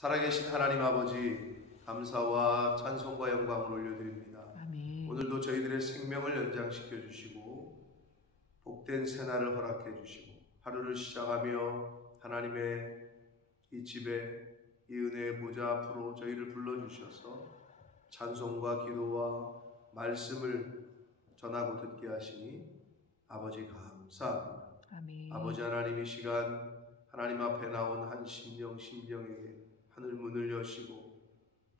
살아계신 하나님 아버지, 감사와 찬송과 영광을 올려드립니다. 아멘. 오늘도 저희들의 생명을 연장시켜 주시고 복된 새날을 허락해 주시고 하루를 시작하며 하나님의 이 집에 이 은혜의 보좌 앞으로 저희를 불러주셔서 찬송과 기도와 말씀을 전하고 듣게 하시니 아버지 감사합니다. 아멘. 아버지 하나님, 이 시간 하나님 앞에 나온 한 심령에게 하늘 문을 여시고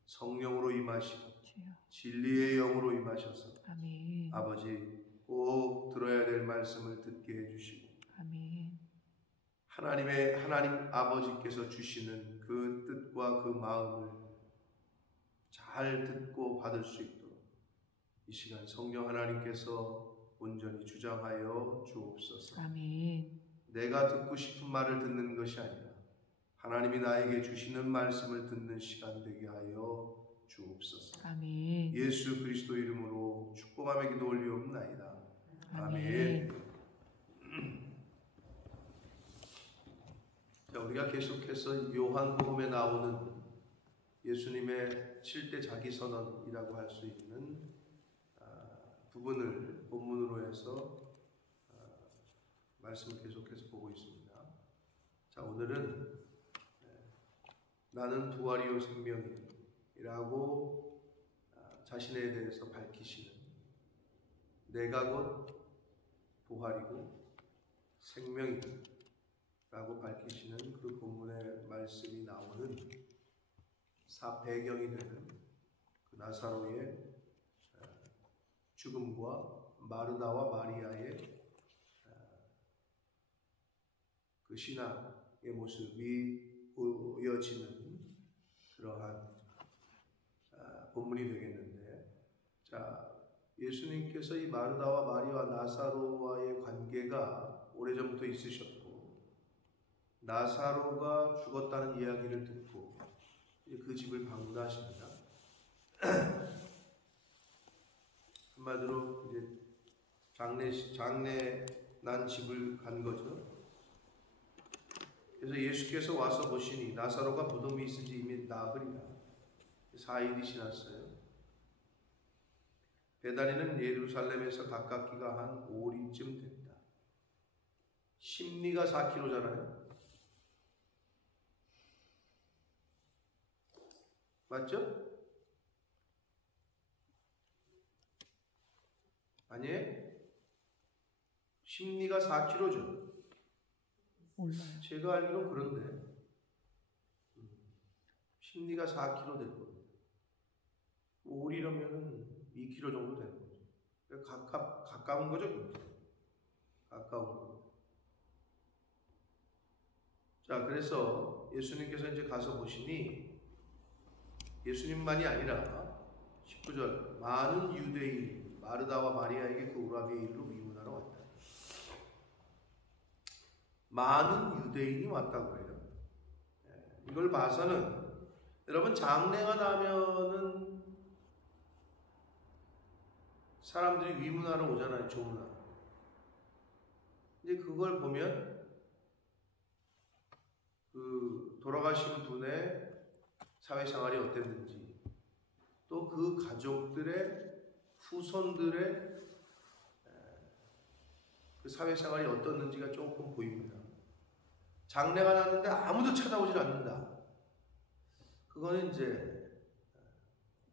성령으로 임하시고 주여. 진리의 영으로 임하셔서 아멘. 아버지 꼭 들어야 될 말씀을 듣게 해주시고 아멘. 하나님 아버지께서 주시는 그 뜻과 그 마음을 잘 듣고 받을 수 있도록 이 시간 성령 하나님께서 온전히 주장하여 주옵소서. 아멘. 내가 듣고 싶은 말을 듣는 것이 아니라 하나님이 나에게 주시는 말씀을 듣는 시간 되게 하여 주옵소서. 아멘. 예수 그리스도 이름으로 축복하며 기도 올리옵나이다. 아멘. 자, 우리가 계속해서 요한복음에 나오는 예수님의 7대 자기선언이라고 할 수 있는 부분을 본문으로 해서 말씀을 계속해서 보고 있습니다. 자, 오늘은 나는 부활이요 생명이라고 자신에 대해서 밝히시는, 내가 곧 부활이고 생명이라고 밝히시는 그 본문의 말씀이 나오는 배경이 되는 그 나사로의 죽음과 마르다와 마리아의 그 신앙의 모습이 보여지는 그러한 본문이 되겠는데, 자, 예수님께서 이 마르다와 마리아와 나사로와의 관계가 오래전부터 있으셨고, 나사로가 죽었다는 이야기를 듣고 그 집을 방문하십니다. 한마디로 이제 장례 난 집을 간 거죠. 그래서 예수께서 와서 보시니 나사로가 무덤이 있은지 이미 나으리라. 4일이 지났어요. 베다니는 예루살렘에서 가깝기가 한 5리쯤 됐다. 심리가 4km잖아요. 맞죠? 아니에요? 심리가 4km죠. 몰라요. 제가 알기로는 그런데 심리가 4km 될 겁니다. 5리라면은 2km 정도 되는 거죠. 가까운 거죠. 가까운 거. 자, 그래서 예수님께서 이제 가서 보시니 예수님만이 아니라 19절 많은 유대인 마르다와 마리아에게 그 오라비의 일로 위문하러 왔다. 많은 유대인이 왔다고 해요. 이걸 봐서는 여러분, 장례가 나면은 사람들이 위문하러 오잖아요. 조문하러. 이제 그걸 보면 그 돌아가신 분의 사회생활이 어땠는지, 또 그 가족들의 후손들의 그 사회생활이 어떻는지가 조금 보입니다. 장례가 났는데 아무도 찾아오질 않는다. 그거는 이제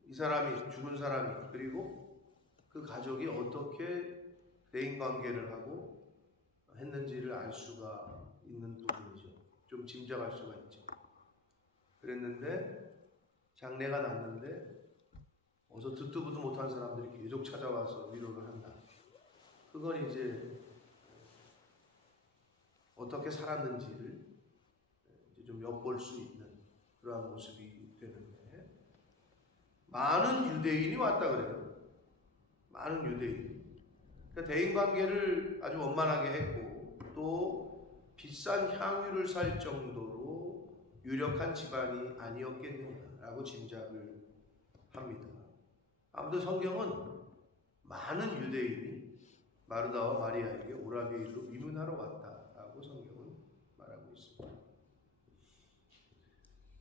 이 사람이, 죽은 사람이, 그리고 그 가족이 어떻게 대인관계를 하고 했는지를 알 수가 있는 부분이죠. 좀 짐작할 수가 있죠. 그랬는데 장례가 났는데 어서 듣도 보도 못한 사람들이 계속 찾아와서 위로를 한다. 그건 이제 어떻게 살았는지를 이제 좀 엿볼 수 있는 그러한 모습이 되는데, 많은 유대인이 왔다 그래요. 많은 유대인. 그러니까 대인관계를 아주 원만하게 했고, 또 비싼 향유를 살 정도로 유력한 집안이 아니었겠느냐라고 짐작을 합니다. 아무튼 성경은 많은 유대인이 마르다와 마리아에게 오라비의 일로 위문하러 왔다라고 성경은 말하고 있습니다.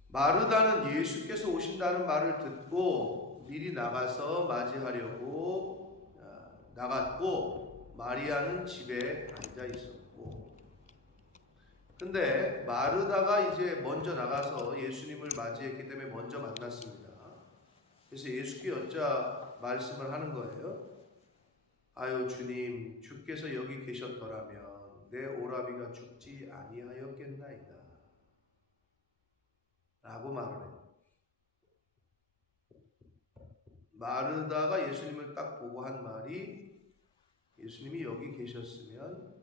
마르다는 예수께서 오신다는 말을 듣고 미리 나가서 맞이하려고 나갔고, 마리아는 집에 앉아 있었고. 근데 마르다가 이제 먼저 나가서 예수님을 맞이했기 때문에 먼저 만났습니다. 그래서 예수께 여짜 말씀을 하는 거예요. 아유 주님, 주께서 여기 계셨더라면 내 오라비가 죽지 아니하였겠나이다 라고 말을 해요. 마르다가 예수님을 딱 보고 한 말이, 예수님이 여기 계셨으면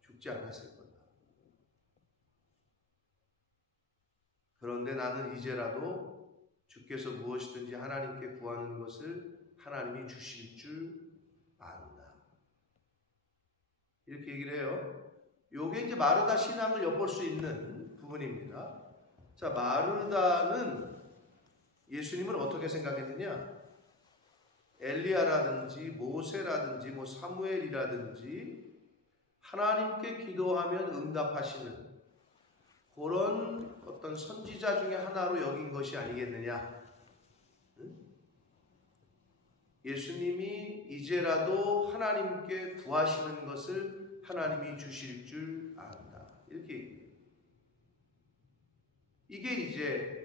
죽지 않았을 거다. 그런데 나는 이제라도 주께서 무엇이든지 하나님께 구하는 것을 하나님이 주실 줄 안다. 이렇게 얘기를 해요. 요게 이제 마르다 신앙을 엿볼 수 있는 부분입니다. 자, 마르다는 예수님을 어떻게 생각했느냐? 엘리야라든지 모세라든지 사무엘이라든지 하나님께 기도하면 응답하시는 그런 어떤 선지자 중에 하나로 여긴 것이 아니겠느냐? 예수님이 이제라도 하나님께 구하시는 것을 하나님이 주실 줄 안다. 이렇게 얘기해요. 이게 이제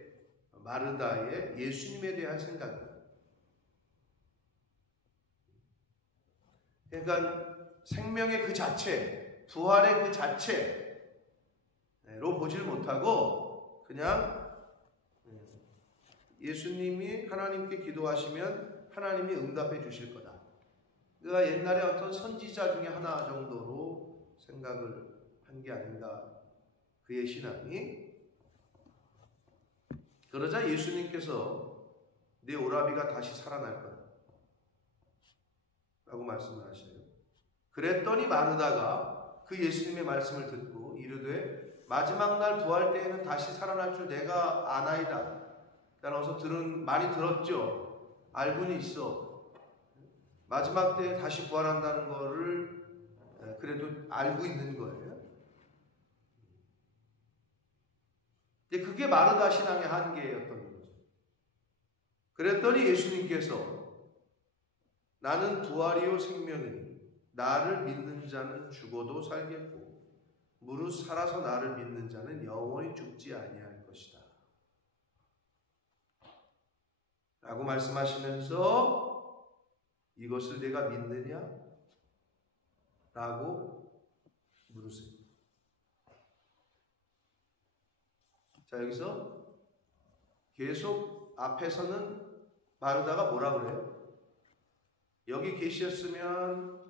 마르다의 예수님에 대한 생각이에요. 그러니까 생명의 그 자체, 부활의 그 자체로 보질 못하고 그냥 예수님이 하나님께 기도하시면 하나님이 응답해 주실 거다. 그가 옛날에 어떤 선지자 중에 하나 정도로 생각을 한 게 아닌가, 그의 신앙이. 그러자 예수님께서 네 오라비가 다시 살아날 거다 라고 말씀을 하셔요. 그랬더니 마르다가 그 예수님의 말씀을 듣고 이르되 마지막 날 부활 때에는 다시 살아날 줄 내가 아나이다. 그러니까 어서 많이 들었죠. 알고는 있어. 마지막 때에 다시 부활한다는 거를 그래도 알고 있는 거예요. 근데 그게 마르다 신앙의 한계였던 거죠. 그랬더니 예수님께서 나는 부활이요 생명이니 나를 믿는 자는 죽어도 살겠고 무릇 살아서 나를 믿는 자는 영원히 죽지 아니할 것이다 라고 말씀하시면서 이것을 내가 믿느냐? 라고 물으세요. 자, 여기서 계속 앞에서는 마르다가 뭐라 그래요? 여기 계셨으면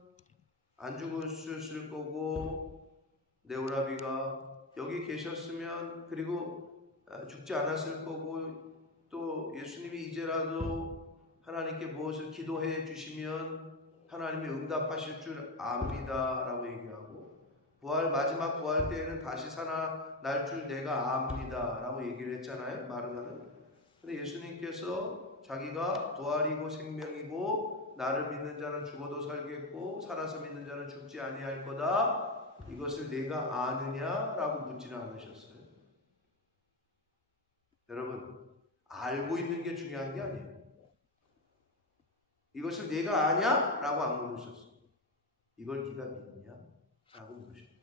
안 죽었을 거고 내 오라비가 여기 계셨으면 그리고 죽지 않았을 거고 또 예수님이 이제라도 하나님께 무엇을 기도해 주시면 하나님이 응답하실 줄 압니다 라고 얘기하고 마지막 부활 때에는 다시 살아날 줄 내가 압니다 라고 얘기를 했잖아요. 마르다는. 근데 예수님께서 자기가 부활이고 생명이고 나를 믿는 자는 죽어도 살겠고 살아서 믿는 자는 죽지 아니할 거다. 이것을 내가 아느냐라고 묻지는 않으셨어요. 여러분, 알고 있는 게 중요한 게 아니에요. 이것을 내가 아냐? 라고 안 물으셨어요. 이걸 네가 믿냐? 라고 물으셨어요.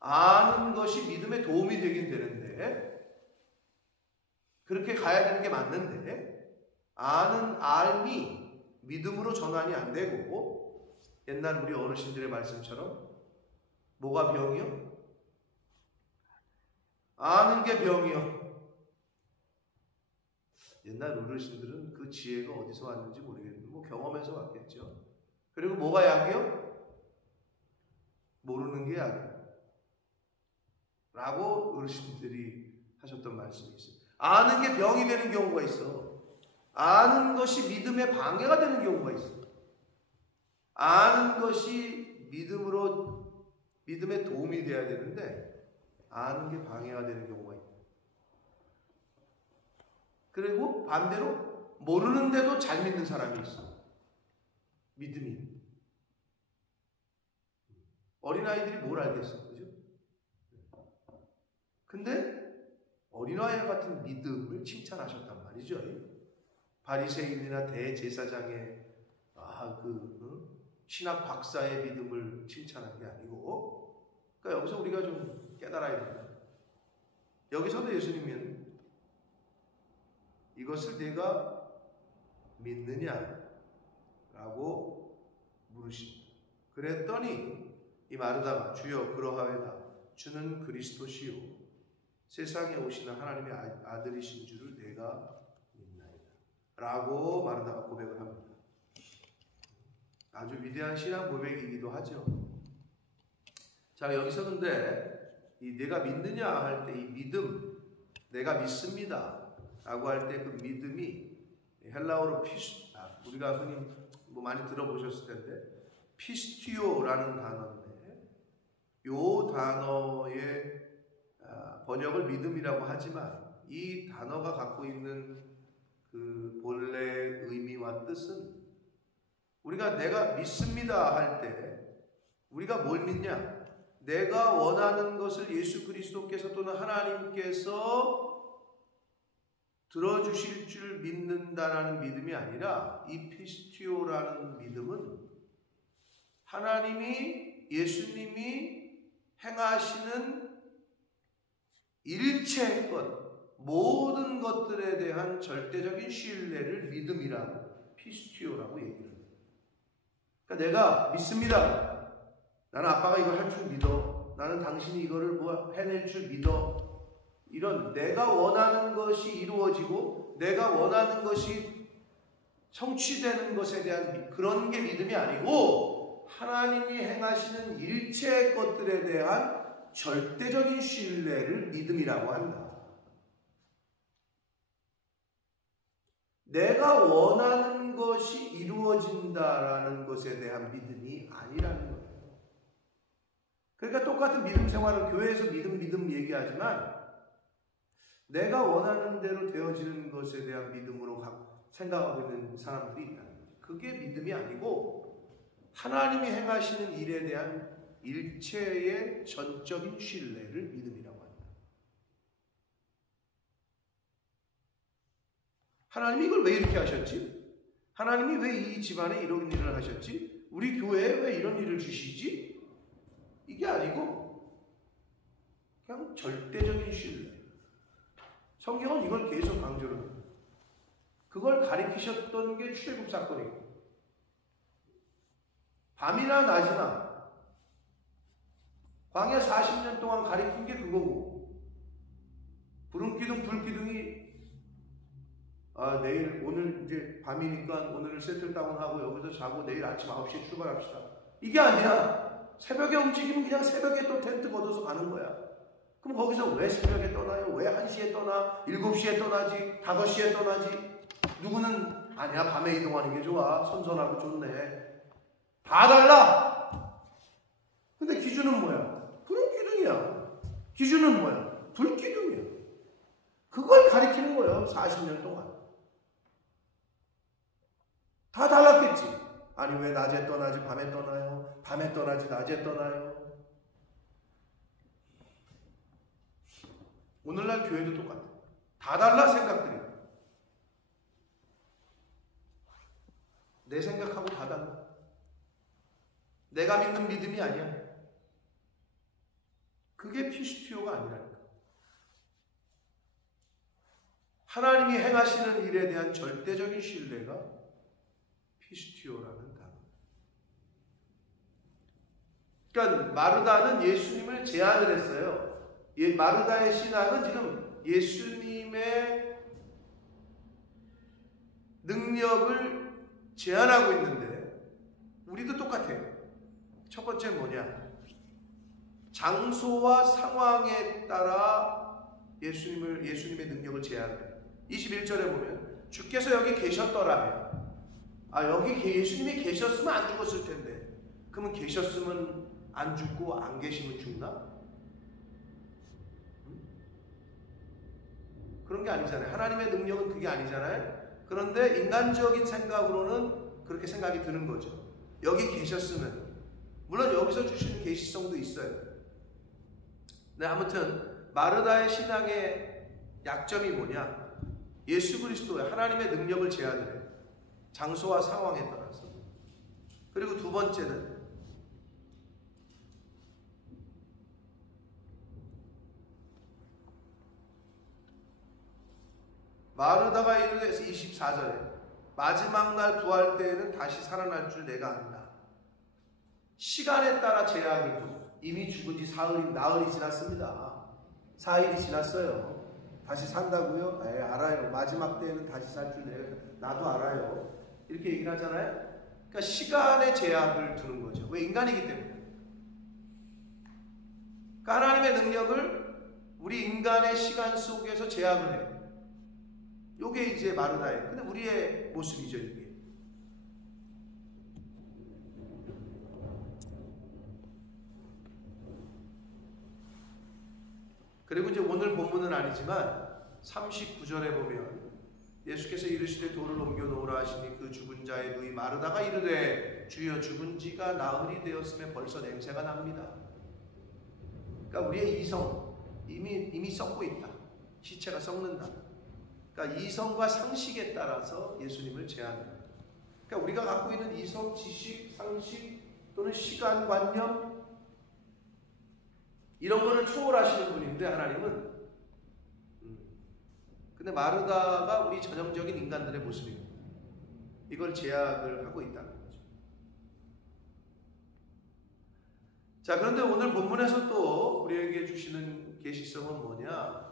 아는 것이 믿음에 도움이 되긴 되는데 그렇게 가야 되는 게 맞는데 아는 알미 믿음으로 전환이 안 되고 옛날 우리 어르신들의 말씀처럼 뭐가 병이요? 아는 게 병이요. 옛날 어르신들은 그 지혜가 어디서 왔는지 모르겠는데 경험에서 왔겠죠. 그리고 뭐가 약이요? 모르는 게 약이요. 라고 어르신들이 하셨던 말씀이 있어요. 아는 게 병이 되는 경우가 있어. 아는 것이 믿음의 방해가 되는 경우가 있어. 아는 것이 믿음에 도움이 돼야 되는데 아는 게 방해가 되는 경우가 있다. 그리고 반대로 모르는데도 잘 믿는 사람이 있어. 믿음이. 어린아이들이 뭘 알겠어, 그죠? 근데 어린아이 같은 믿음을 칭찬하셨단 말이죠. 바리새인이나 대제사장의 신학 박사의 믿음을 칭찬한 게 아니고, 그러니까 여기서 우리가 좀 깨달아야 된다. 여기서도 예수님은 이것을 내가 믿느냐라고 물으십니다. 그랬더니 이 마르다가 주여 그러하외다. 주는 그리스도시요 세상에 오시는 하나님의 아들이신 줄을 내가 믿나이다 라고 마르다가 고백을 합니다. 아주 위대한 신앙 고백이기도 하죠. 자, 여기서 근데 이 내가 믿느냐 할 때 이 믿음, 내가 믿습니다 라고 할 때 그 믿음이 헬라어로 우리가 흔히 많이 들어보셨을 텐데 피스티오라는 단어인데, 이 단어의 번역을 믿음이라고 하지만 이 단어가 갖고 있는 그 본래 의미와 뜻은, 우리가 내가 믿습니다 할 때 우리가 뭘 믿냐? 내가 원하는 것을 예수 그리스도께서 또는 하나님께서 들어주실 줄 믿는다라는 믿음이 아니라, 이 피스티오라는 믿음은 하나님이, 예수님이 행하시는 일체의 것, 모든 것들에 대한 절대적인 신뢰를 믿음이라고, 피스티오라고 얘기를 합니다. 그러니까 내가 믿습니다. 나는 아빠가 이걸 할 줄 믿어. 나는 당신이 이거를 해낼 줄 믿어. 이런 내가 원하는 것이 이루어지고 내가 원하는 것이 성취되는 것에 대한 그런 게 믿음이 아니고, 하나님이 행하시는 일체의 것들에 대한 절대적인 신뢰를 믿음이라고 한다. 내가 원하는 것이 이루어진다라는 것에 대한 믿음이 아니라는 거예요. 그러니까 똑같은 믿음 생활을 교회에서 믿음 얘기하지만, 내가 원하는 대로 되어지는 것에 대한 믿음으로 생각하고 있는 사람들이 있다는 거죠. 그게 믿음이 아니고 하나님이 행하시는 일에 대한 일체의 전적인 신뢰를 믿음이라고 합니다. 하나님이 이걸 왜 이렇게 하셨지? 하나님이 왜 이 집안에 이런 일을 하셨지? 우리 교회에 왜 이런 일을 주시지? 이게 아니고 그냥 절대적인 신뢰. 성경은 이걸 계속 강조를 합니다. 그걸 가리키셨던 게 출애굽 사건이고, 밤이나 낮이나 광야 40년 동안 가리킨 게 그거고, 구름기둥 불기둥이 오늘 이제 밤이니까 오늘은 세틀다운하고 여기서 자고 내일 아침 9시에 출발합시다. 이게 아니야. 새벽에 움직이면 그냥 새벽에 또 텐트 걷어서 가는 거야. 그럼 거기서 왜 새벽에 떠나요? 왜 1시에 떠나? 7시에 떠나지? 5시에 떠나지? 누구는 아니야, 밤에 이동하는 게 좋아. 선선하고 좋네. 다 달라. 근데 기준은 뭐야? 구름기둥이야. 기준은 뭐야? 불기둥이야. 그걸 가리키는 거예요. 40년 동안. 다 달랐겠지. 아니 왜 낮에 떠나지 밤에 떠나요? 밤에 떠나지 낮에 떠나요? 오늘날 교회도 똑같아. 다 달라 생각들이. 내 생각하고 다 달라. 내가 믿는 믿음이 아니야. 그게 피스티오가 아니라니까. 하나님이 행하시는 일에 대한 절대적인 신뢰가 피스티오라는 단어. 그러니까 마르다는 예수님을 제안을 했어요. 마르다의 신앙은 지금 예수님의 능력을 제안하고 있는데, 우리도 똑같아요. 첫 번째 뭐냐? 장소와 상황에 따라 예수님의 능력을 제한해요. 21절에 보면 주께서 여기 계셨더라면, 여기 예수님이 계셨으면 안 죽었을 텐데, 그러면 계셨으면 안 죽고 안 계시면 죽나? 그런 게 아니잖아요. 하나님의 능력은 그게 아니잖아요. 그런데 인간적인 생각으로는 그렇게 생각이 드는 거죠. 여기 계셨으면, 물론 여기서 주시는 계시성도 있어요. 네, 아무튼 마르다의 신앙의 약점이 뭐냐? 예수 그리스도의 하나님의 능력을 제한을 해요. 장소와 상황에 따라서. 그리고 두 번째는 마르다가 이르되 24절에 마지막 날 부활 때에는 다시 살아날 줄 내가 안다. 시간에 따라 제약을 두고 이미 죽은 지 나흘이 지났습니다. 4일이 지났어요. 다시 산다고요? 네, 알아요. 마지막 때에는 다시 살 줄 나도 알아요. 이렇게 얘기를 하잖아요. 그러니까 시간의 제약을 두는 거죠. 왜? 인간이기 때문에. 그러니까 하나님의 능력을 우리 인간의 시간 속에서 제약을 해요. 요게 이제 마르다예요. 근데 우리의 모습이죠, 이게. 그리고 이제 오늘 본문은 아니지만 39절에 보면 예수께서 이르시되 돌을 옮겨 놓으라 하시니 그 죽은 자의 누이 마르다가 이르되 주여 죽은 지가 나흘이 되었음에 벌써 냄새가 납니다. 그러니까 우리의 이성 이미 썩고 있다. 시체가 썩는다. 그러니까 이성과 상식에 따라서 예수님을 제한합니다. 그러니까 우리가 갖고 있는 이성, 지식, 상식 또는 시간관념 이런 거를 초월하시는 분인데 하나님은 근데 마르다가 우리 전형적인 인간들의 모습입니다. 이걸 제약을 하고 있다는 거죠. 자, 그런데 오늘 본문에서 또 우리에게 주시는 계시성은 뭐냐?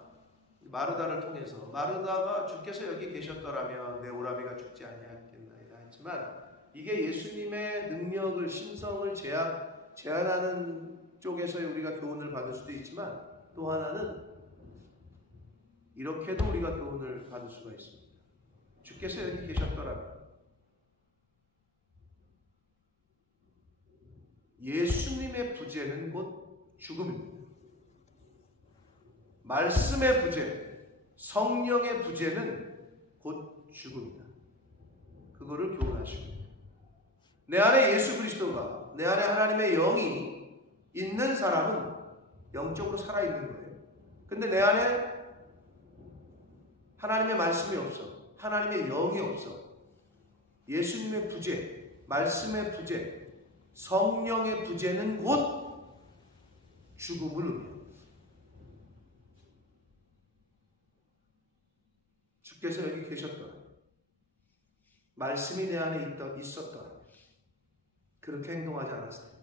마르다를 통해서 마르다가 주께서 여기 계셨더라면 내 오라비가 죽지 아니하겠나이다 했지만 이게 예수님의 능력을 신성을 제한하는 쪽에서 우리가 교훈을 받을 수도 있지만 또 하나는 이렇게도 우리가 교훈을 받을 수가 있습니다. 주께서 여기 계셨더라면 예수님의 부재는 곧 죽음입니다. 말씀의 부재, 성령의 부재는 곧 죽음이다. 그거를 교훈하시고 내 안에 예수 그리스도가 내 안에 하나님의 영이 있는 사람은 영적으로 살아있는 거예요. 근데 내 안에 하나님의 말씀이 없어. 하나님의 영이 없어. 예수님의 부재, 말씀의 부재, 성령의 부재는 곧 죽음을 의미합니다. 주께서 여기 계셨더라. 말씀이 내 안에 있었더라. 그렇게 행동하지 않았어요.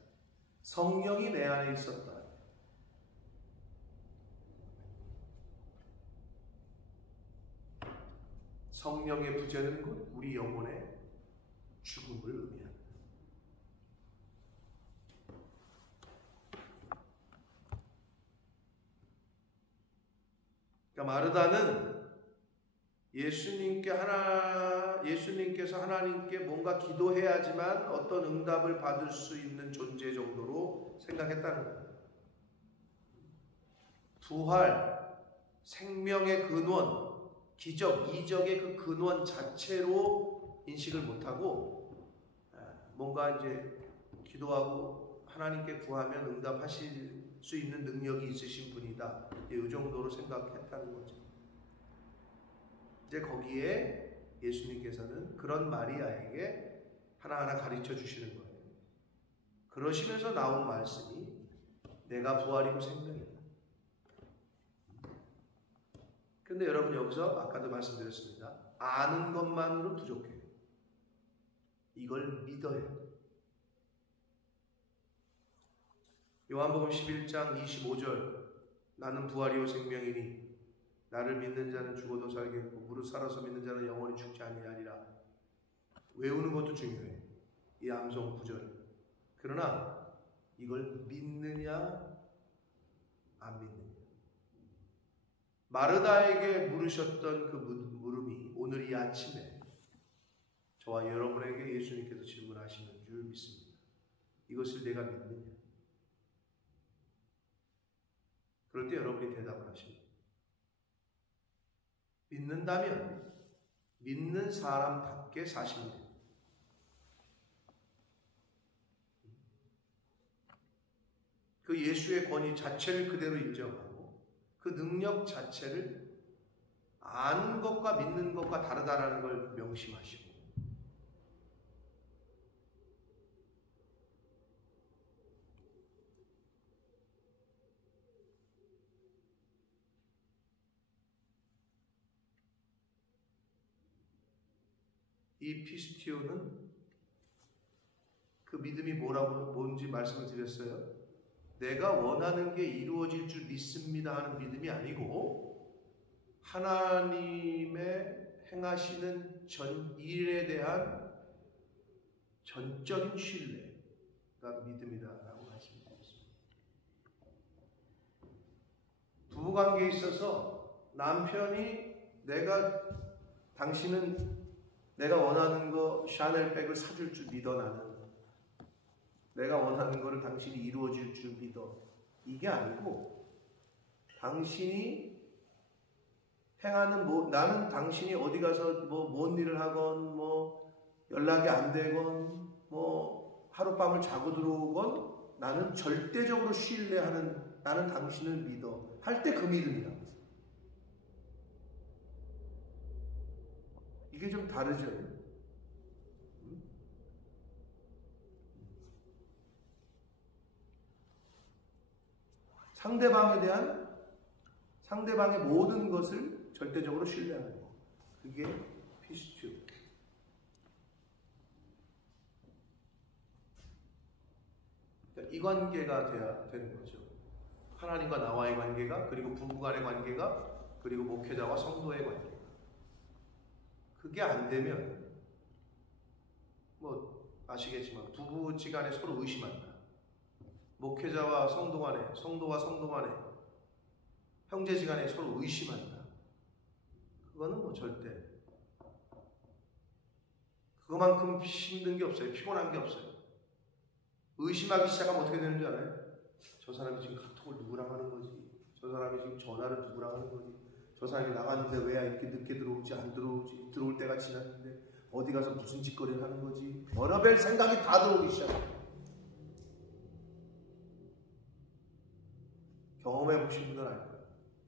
성령이 내 안에 있었다. 성령의 부재는 곧 우리 영혼의 죽음을 의미합니다. 그러니까 마르다는 예수님께서 하나님께 뭔가 기도해야지만 어떤 응답을 받을 수 있는 존재 정도로 생각했다는 거예요. 부활, 생명의 근원, 기적, 이적의 그 근원 자체로 인식을 못하고 뭔가 이제 기도하고 하나님께 구하면 응답하실 수 있는 능력이 있으신 분이다. 이 정도로 생각했다는 거죠. 이제 거기에 예수님께서는 그런 마리아에게 하나하나 가르쳐 주시는 거예요. 그러시면서 나온 말씀이 내가 부활이고 생명이다. 근데 여러분 여기서 아까도 말씀드렸습니다. 아는 것만으로 부족해요. 이걸 믿어야 돼요. 요한복음 11장 25절 나는 부활이요 생명이니 나를 믿는 자는 죽어도 살겠고 무릇 살아서 믿는 자는 영원히 죽지 아니하리라. 외우는 것도 중요해. 이 암송 구절. 그러나 이걸 믿느냐 안 믿느냐. 마르다에게 물으셨던 그 물음이 오늘 이 아침에 저와 여러분에게 예수님께서 질문하시는 줄 믿습니다. 이것을 내가 믿느냐. 그럴 때 여러분이 대답을 하십니다. 믿는다면 믿는 사람답게 사시면 됩니다. 그 예수의 권위 자체를 그대로 인정하고 그 능력 자체를 아는 것과 믿는 것과 다르다라는 걸 명심하시고, 이 피스티오는 그 믿음이 뭔지 말씀을 드렸어요. 내가 원하는 게 이루어질 줄 믿습니다 하는 믿음이 아니고, 하나님의 행하시는 전 일에 대한 전적인 신뢰가 믿음이다라고 말씀드렸습니다. 부부관계에 있어서 남편이 당신은 내가 원하는 거 샤넬백을 사줄 줄 믿어, 나는 내가 원하는 거를 당신이 이루어질 줄 믿어, 이게 아니고, 당신이 행하는 나는 당신이 어디 가서 뭔 일을 하건 연락이 안 되건 하룻밤을 자고 들어오건 나는 절대적으로 신뢰하는, 나는 당신을 믿어 할 때 그 믿음이다. 이게 좀 다르죠. 상대방의 모든 것을 절대적으로 신뢰하는 거. 그게 피스티오. 그러니까 이 관계가 돼야 되는 거죠. 하나님과 나와의 관계가, 그리고 부부 간의 관계가, 그리고 목회자와 성도의 관계가. 그게 안 되면 아시겠지만 부부지간에 서로 의심한다. 목회자와 성도 간에, 성도와 성도 간에, 형제지간에 서로 의심한다. 그거는 절대 그거만큼 힘든 게 없어요. 피곤한 게 없어요. 의심하기 시작하면 어떻게 되는 줄 알아요? 저 사람이 지금 카톡을 누구랑 하는 거지? 저 사람이 지금 전화를 누구랑 하는 거지? 저 사람이 나갔는데 왜 이렇게 늦게 들어오지? 안 들어오지? 들어올 때가 지났는데 어디 가서 무슨 짓거리를 하는 거지? 별의별 생각이 다 들어오기 시작해요. 경험해 보신 분은 알 거예요.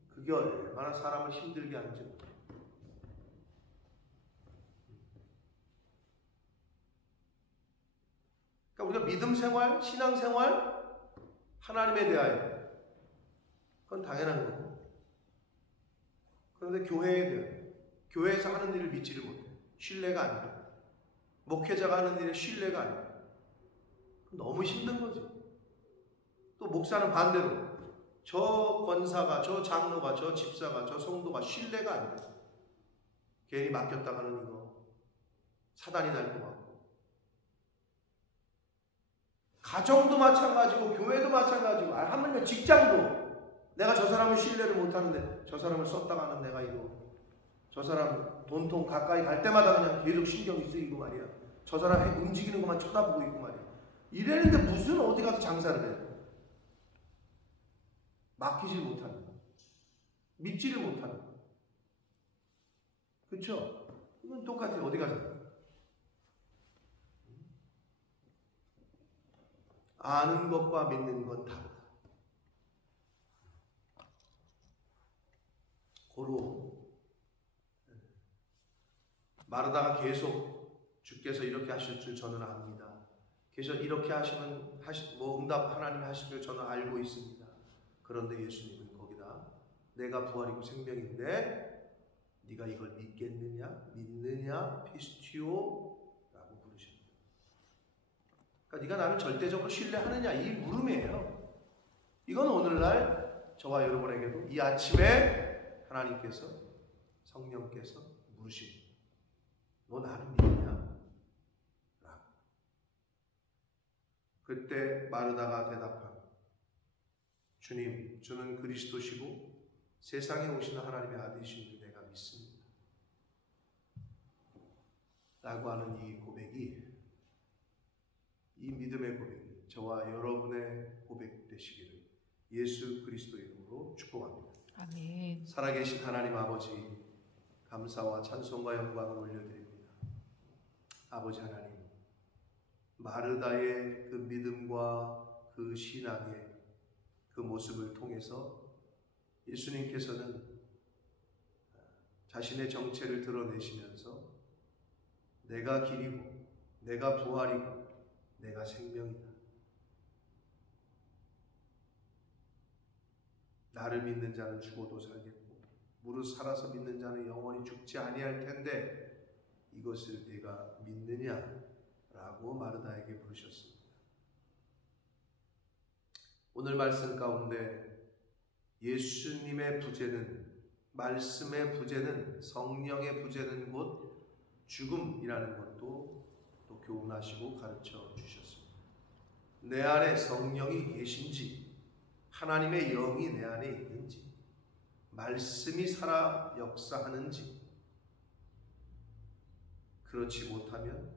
그게 얼마나 사람을 힘들게 하는지. 그러니까 우리가 믿음 생활, 신앙 생활, 하나님에 대하여 그건 당연한 거고, 그런데 교회에 대하여, 교회에서 하는 일을 믿지를 못해. 신뢰가 안 돼. 목회자가 하는 일에 신뢰가 안 돼. 너무 힘든 거지. 또 목사는 반대로 저 권사가, 저 장로가, 저 집사가, 저 성도가 신뢰가 안 돼. 괜히 맡겼다가는 이거 사단이 날 것 같고. 가정도 마찬가지고 교회도 마찬가지고, 하물며 직장도 내가 저 사람을 신뢰를 못하는데 저 사람을 썼다가는 내가 이거, 저 사람 돈통 가까이 갈 때마다 그냥 계속 신경이 쓰이고 말이야. 저 사람 움직이는 것만 쳐다보고 있고 말이야. 이랬는데 무슨 어디 가서 장사를 해. 맡기질 못하는 거, 믿지를 못하는 거. 그렇죠? 이건 똑같아요. 어디 가서 아는 것과 믿는 건 다르다. 고로 마르다가 계속 주께서 이렇게 하실 줄 저는 압니다. 계속 이렇게 하시면 응답 하나님이 하실 줄 저는 알고 있습니다. 그런데 예수님은 거기다 내가 부활이고 생명인데 네가 이걸 믿겠느냐, 믿느냐, 피스티오라고 부르십니다. 그러니까 네가 나를 절대적으로 신뢰하느냐, 이 물음이에요. 이건 오늘날 저와 여러분에게도 이 아침에 하나님께서, 성령께서 물으십니다. 너 나를 믿느냐? 라고. 그때 마르다가 대답합니다. 주님, 주는 그리스도시고 세상에 오시는 하나님의 아들이신 줄 내가 믿습니다. 라고 하는 이 고백이, 이 믿음의 고백이 저와 여러분의 고백 되시기를 예수 그리스도 이름으로 축복합니다. 아멘. 살아계신 하나님 아버지, 감사와 찬송과 영광을 올려드립니다. 아버지 하나님, 마르다의 그 믿음과 그 신앙의 그 모습을 통해서 예수님께서는 자신의 정체를 드러내시면서 내가 길이고 내가 부활이고 내가 생명이다. 나를 믿는 자는 죽어도 살겠고 무릇 살아서 믿는 자는 영원히 죽지 아니할 텐데 이것을 네가 믿느냐? 라고 마르다에게 물으셨습니다. 오늘 말씀 가운데 예수님의 부재는, 말씀의 부재는, 성령의 부재는 곧 죽음이라는 것도 또 교훈하시고 가르쳐 주셨습니다. 내 안에 성령이 계신지, 하나님의 영이 내 안에 있는지, 말씀이 살아 역사하는지, 그렇지 못하면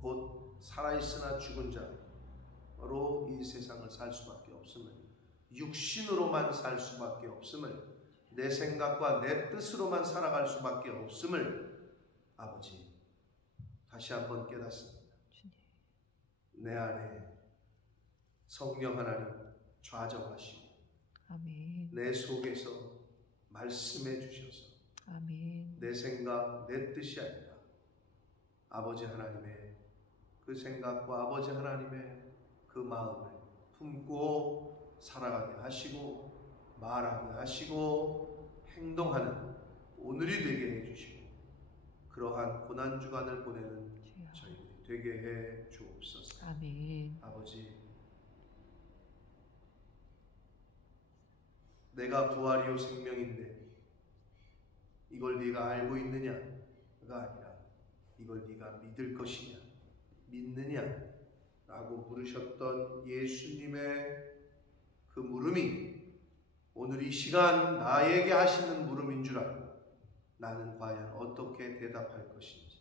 곧 살아있으나 죽은 자로 이 세상을 살 수밖에 없음을, 육신으로만 살 수밖에 없음을, 내 생각과 내 뜻으로만 살아갈 수밖에 없음을 아버지 다시 한번 깨닫습니다. 내 안에 성령 하나님 좌정하시고 아멘. 내 속에서 말씀해 주셔서 아멘. 내 생각, 내 뜻이 아니라 아버지 하나님의 그 생각과 아버지 하나님의 그 마음을 품고 살아가게 하시고 말하게 하시고 행동하는 오늘이 되게 해주시고 그러한 고난주간을 보내는 저희들이 되게 해 주옵소서. 아멘. 아버지, 내가 부활이요 생명인데 이걸 네가 알고 있느냐가 아니라 이걸 네가 믿을 것이냐, 믿느냐 라고 물으셨던 예수님의 그 물음이 오늘 이 시간 나에게 하시는 물음인 줄 알고 나는 과연 어떻게 대답할 것인지,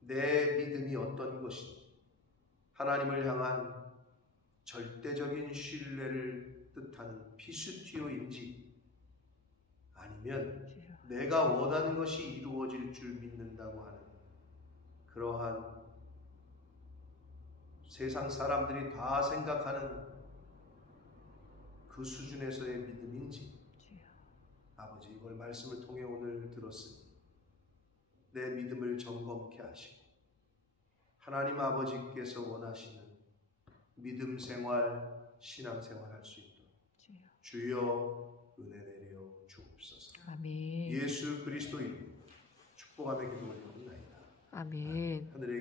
내 믿음이 어떤 것인지, 하나님을 향한 절대적인 신뢰를 뜻하는 피스티오인지 아니면 내가 원하는 것이 이루어질 줄 믿는다고 하는 그러한 세상 사람들이 다 생각하는 그 수준에서의 믿음인지 아버지 이걸 말씀을 통해 오늘 들었으니 내 믿음을 점검케 하시고 하나님 아버지께서 원하시는 믿음 생활, 신앙 생활 할 수 있도록 주여 은혜 내려 주옵소서. 아멘. 예수 그리스도 이름으로 축복하며 기도 올리옵나이다. 아멘. 하늘의